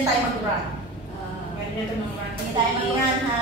na tayo mag-run. Hindi tayo mag-run, ha?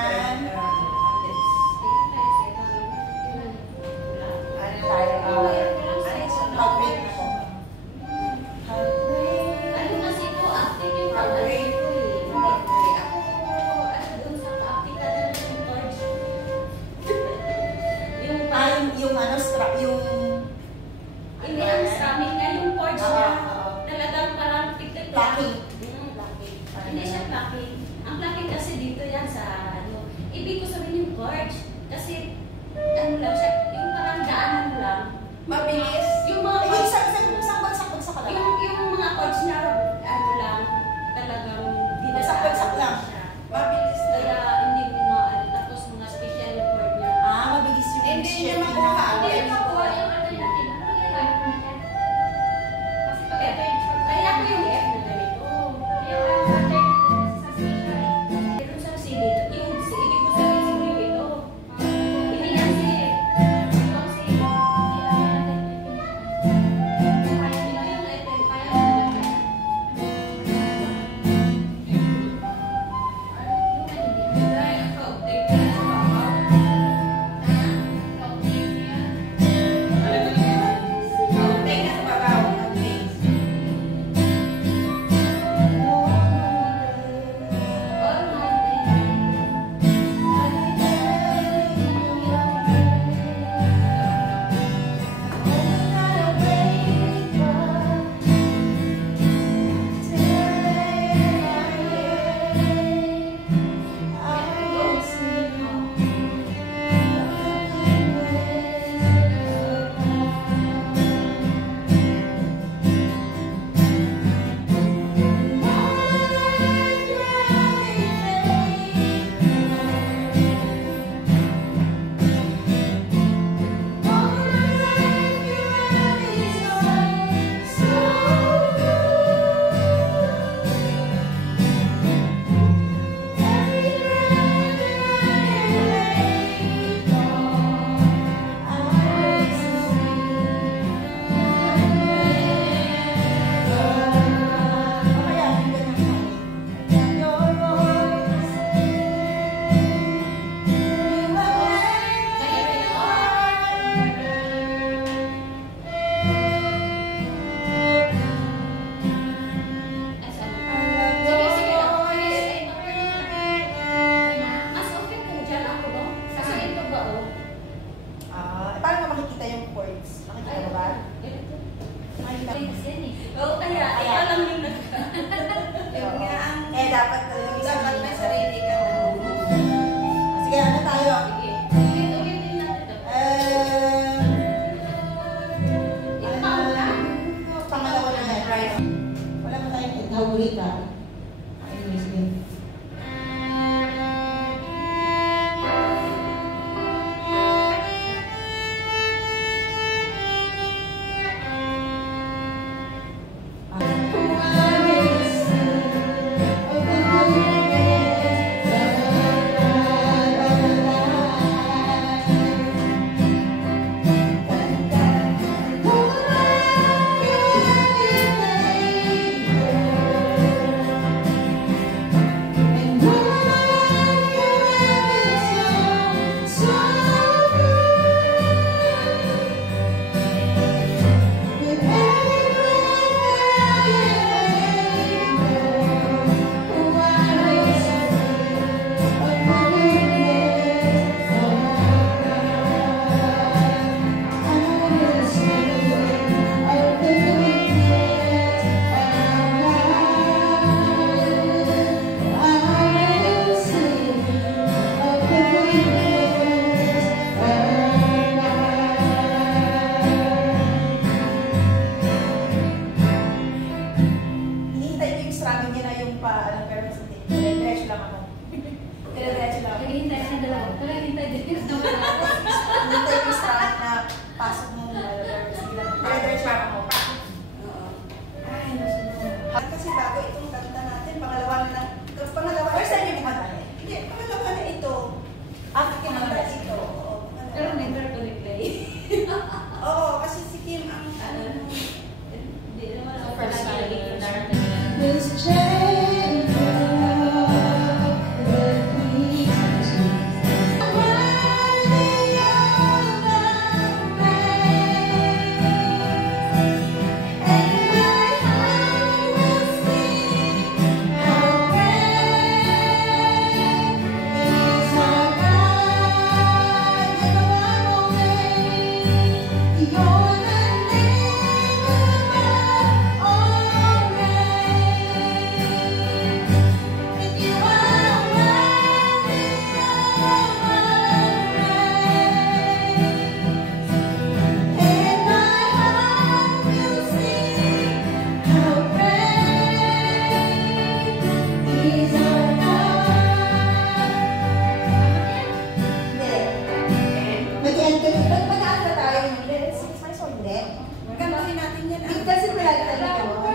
yan. Kasi palagi tayo ko.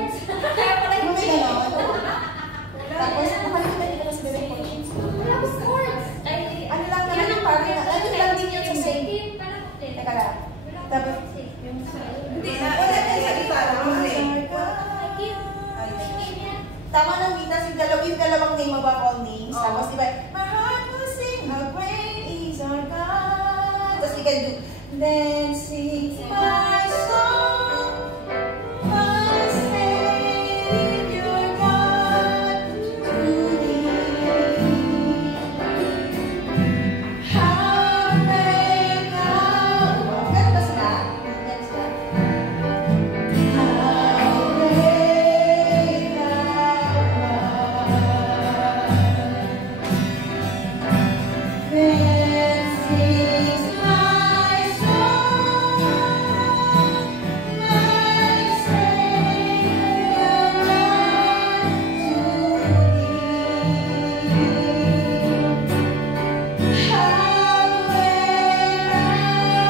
Kaya pala Ano may ganon? Tapos, Tapos, nakalimutan dito sa bebe ko. wala ko sports. Ano lang naman yung party na, ano lang din yun sa same. Teka lang. Tapos, Hindi na. Wala na sa gitara. tama ng Vitas, yung dalawang name of all names. Tapos, di ba, my heart will sing, how great is our God. Tapos, we can do, then sings my song, my Savior God to thee. How great thou art. Ganun ba sila? Ganun sila. How great thou art. Then sings my soul, my Savior to thee. How great thou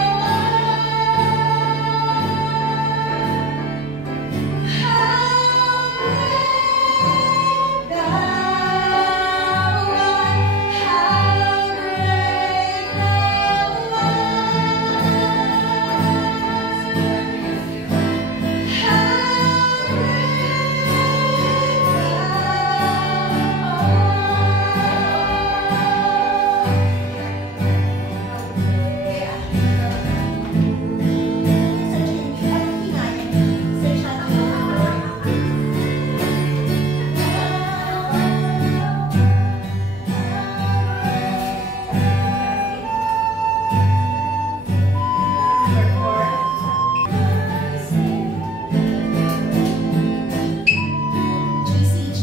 GCG.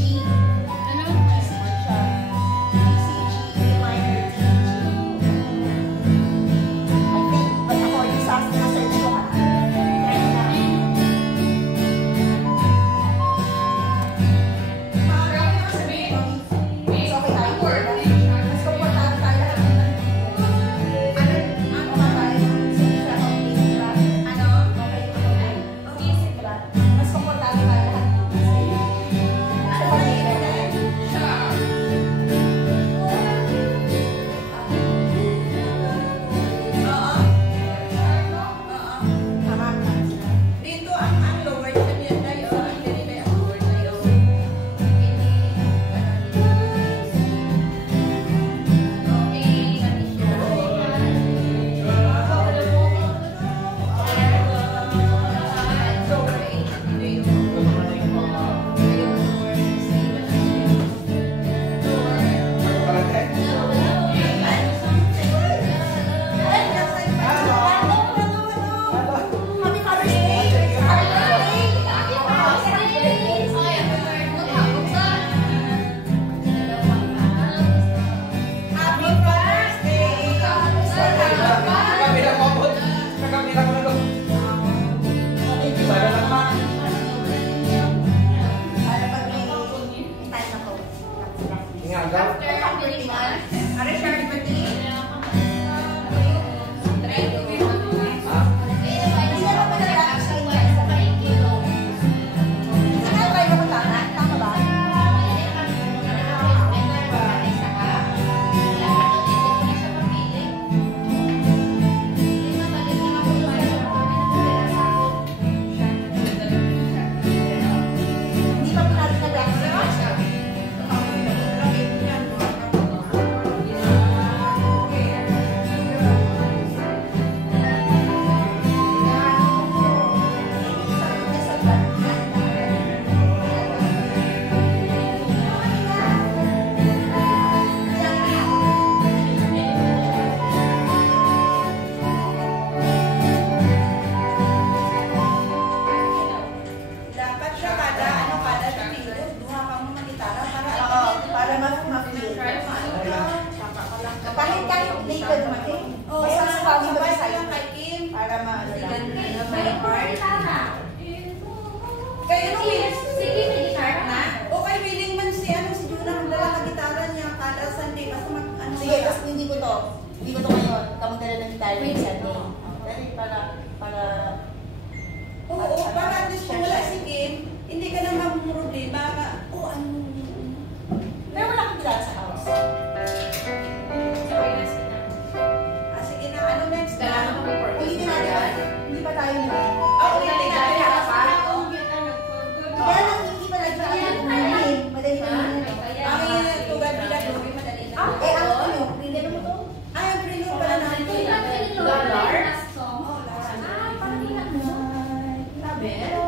Mas komportable tayo lahat. Dito ang lower sa niya tayo. Ang dito ang lower tayo. Happy Father's Day! Happy birthday! Kamila ko po. Kamila ko na to. Sana naman. Para pag may time na po. Ingagaw. Are share birthday? Hindi na pa pala sa inyo. Ano tayo kaputanan? Tama ba? Hindi pa po natin na-practice. Dapat siya kada kilo. Duha ka mo mag-gitara Para ma-feel. Kahit naked naman eh. Basta sabay sabay sa'yo. lang kay Kim. Para ma-ano lang. Kaya nung Na? o kay willing man si Juna magdala ka gitara niya kada Sunday basta mag Sige, tapos hindi ko to ngayon. Kamagdala ng gitara ng Sunday. Para Oo, para at least Bell?